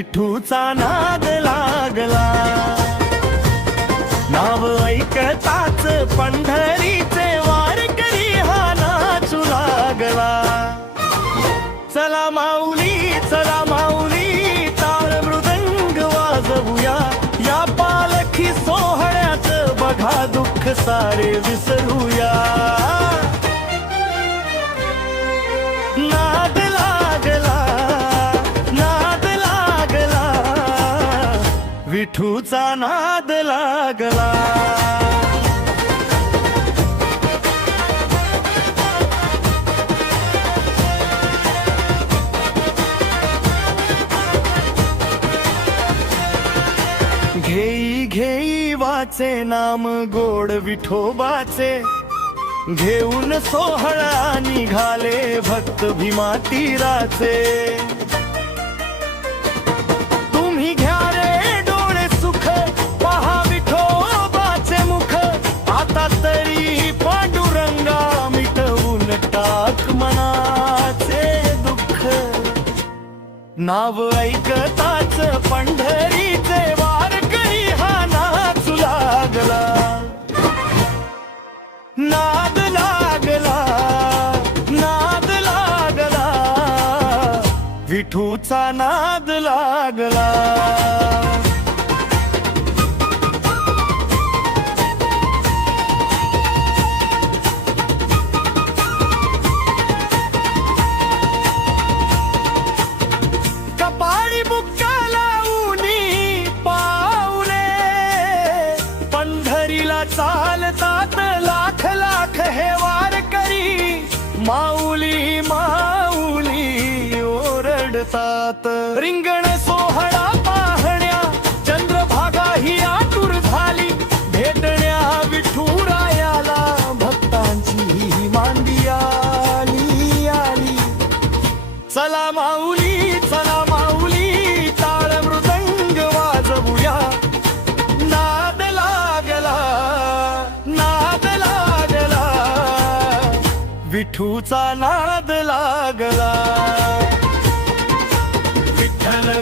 विठूचा नाद लागला, नाव ऐकताच पंढरीचे वारकरी हा नाचू लागला। चला माऊली टाळ मृदंग वाजवूया, या पालखी सोहळ्यात बघा दुःख सारे विसरूया। नाद लागला, नाद लागला, विठूचा नाद लागला। घेई घेई वाचे नाम गोड विठोबाचे, घेऊन सोहळा निघाले भक्त भीमा तीराचे। तुम्ही घ्या रे डोळे सुख, पहा विठोबाचे मुख, आता तरी पांडुरंगा मिटवून टाक मनाचे दुःख। नाव ऐकताच पंढरीचे वारकरी हा नाचू लागला, नाद लागला, नाद लागला, विठूचा नाद लागला। कपाळी बुक्का लावूनी पाऊले, पंढरीला चालतात लाख लाख हे वारकरी। माऊली माऊली ओरडतात, रिंगण सोहळा पाहण्या चंद्रभागा ही आतुर झाली। भेटण्या विठुरायाला भक्तांची ही मांदी आली आली। चला माऊली टाळ मृदंग वाजवूया, नाद लागला, नाद लागला, विठूचा नाद लागला। विठ्ठल